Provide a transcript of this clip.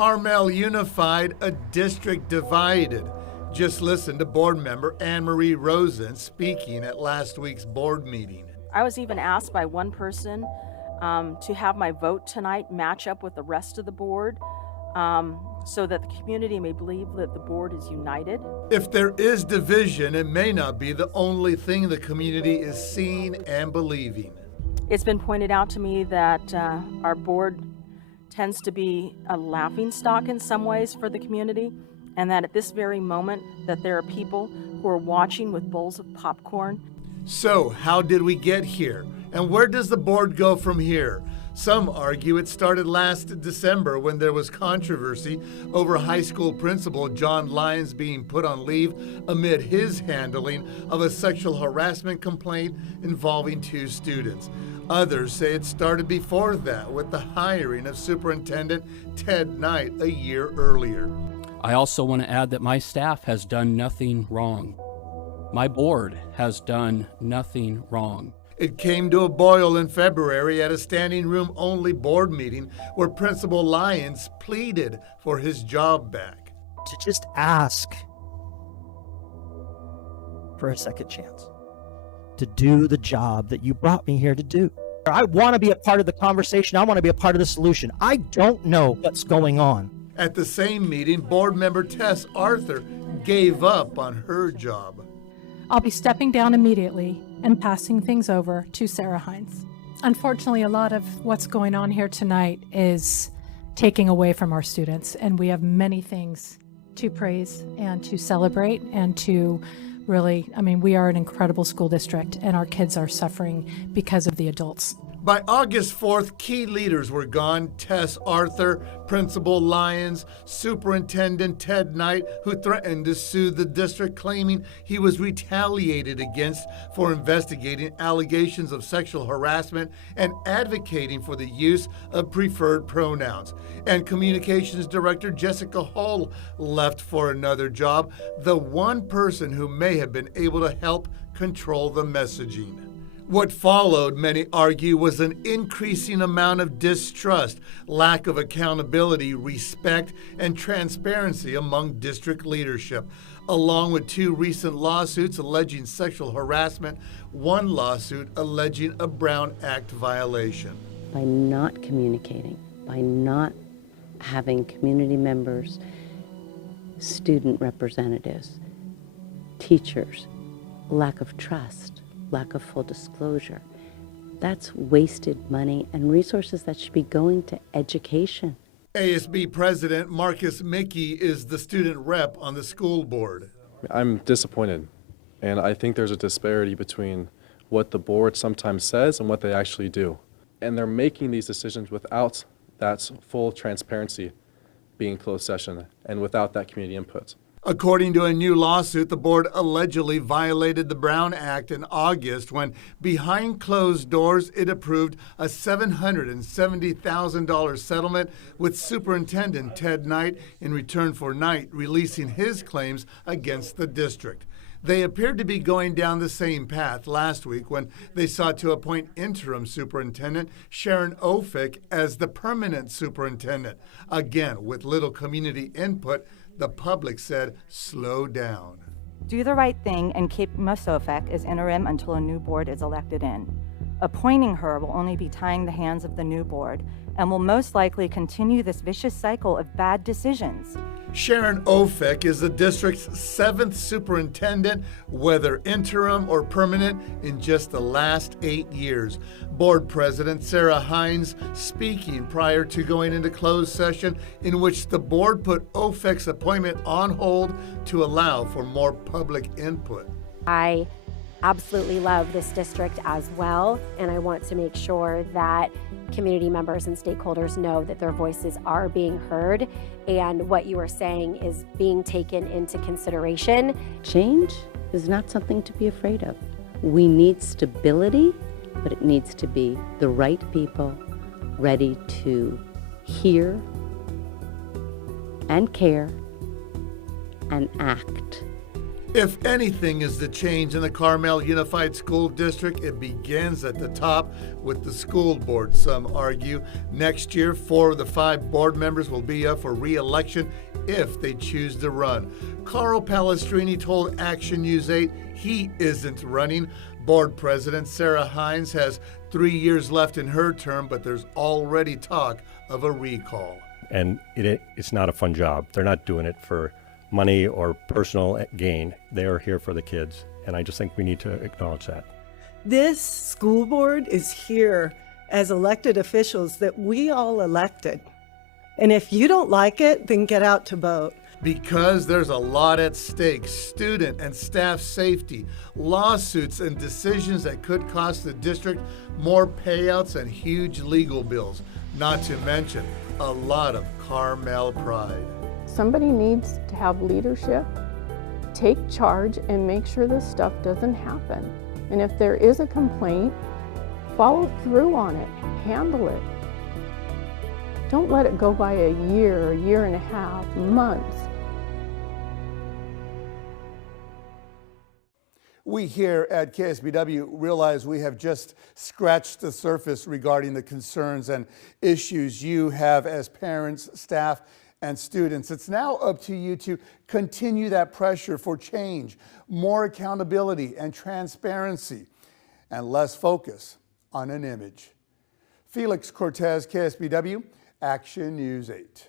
Carmel Unified, a district divided. Just listen to board member Anne Marie Rosen speaking at last week's board meeting. I was even asked by one person to have my vote tonight match up with the rest of the board so that the community may believe that the board is united. If there is division, it may not be the only thing the community is seeing and believing. It's been pointed out to me that our board tends to be a laughingstock in some ways for the community, and that at this very moment that there are people who are watching with bowls of popcorn. So, how did we get here? And where does the board go from here? Some argue it started last December when there was controversy over high school principal John Lyons being put on leave amid his handling of a sexual harassment complaint involving 2 students. Others say it started before that with the hiring of Superintendent Ted Knight a year earlier. I also want to add that my staff has done nothing wrong. My board has done nothing wrong. It came to a boil in February at a standing room only board meeting where Principal Lyons pleaded for his job back. To just ask for a second chance to do the job that you brought me here to do. I want to be a part of the conversation. I want to be a part of the solution. I don't know what's going on. At the same meeting, board member Tess Arthur gave up on her job. I'll be stepping down immediately and passing things over to Sarah Hines. Unfortunately, a lot of what's going on here tonight is taking away from our students, and we have many things to praise and to celebrate and to really, we are an incredible school district, and our kids are suffering because of the adults. By August 4th, key leaders were gone. Tess Arthur, Principal Lyons, Superintendent Ted Knight, who threatened to sue the district, claiming he was retaliated against for investigating allegations of sexual harassment and advocating for the use of preferred pronouns. And Communications Director Jessica Hull left for another job, the one person who may have been able to help control the messaging. What followed, many argue, was an increasing amount of distrust, lack of accountability, respect, and transparency among district leadership, along with 2 recent lawsuits alleging sexual harassment, 1 lawsuit alleging a Brown Act violation. By not communicating, by not having community members, student representatives, teachers, lack of trust, lack of full disclosure. That's wasted money and resources that should be going to education. ASB President Marcus Mickey is the student rep on the school board. I'm disappointed, and I think there's a disparity between what the board sometimes says and what they actually do. And they're making these decisions without that full transparency being closed session and without that community input. According to a new lawsuit, the board allegedly violated the Brown Act in August when, behind closed doors, it approved a $770,000 settlement with Superintendent Ted Knight in return for Knight releasing his claims against the district. They appeared to be going down the same path last week when they sought to appoint interim superintendent Sharon Ofick as the permanent superintendent. Again, with little community input, the public said, slow down. Do the right thing and keep Ms. Ofick as interim until a new board is elected in. Appointing her will only be tying the hands of the new board and will most likely continue this vicious cycle of bad decisions. Sharon Ofick is the district's 7th superintendent, whether interim or permanent, in just the last 8 years. Board President Sarah Hines speaking prior to going into closed session, in which the board put Ofick's appointment on hold to allow for more public input. I absolutely love this district as well, and I want to make sure that community members and stakeholders know that their voices are being heard and what you are saying is being taken into consideration. Change is not something to be afraid of. We need stability, but it needs to be the right people ready to hear and care and act. If anything is the change in the Carmel Unified School District, it begins at the top with the school board, some argue. Next year, 4 of the 5 board members will be up for re-election if they choose to run. Carl Palestrini told Action News 8 he isn't running. Board President Sarah Hines has 3 years left in her term, but there's already talk of a recall. And it's not a fun job. They're not doing it for money or personal gain. They are here for the kids, and I just think we need to acknowledge that. This school board is here as elected officials that we all elected. And if you don't like it, then get out to vote. Because there's a lot at stake: student and staff safety, lawsuits, and decisions that could cost the district more payouts and huge legal bills, not to mention a lot of Carmel pride. Somebody needs to have leadership, take charge, and make sure this stuff doesn't happen. And if there is a complaint, follow through on it, handle it. Don't let it go by a year and a half, months. We here at KSBW realize we have just scratched the surface regarding the concerns and issues you have as parents, staff, and students. It's now up to you to continue that pressure for change, more accountability and transparency, and less focus on an image. Felix Cortez, KSBW, Action News 8.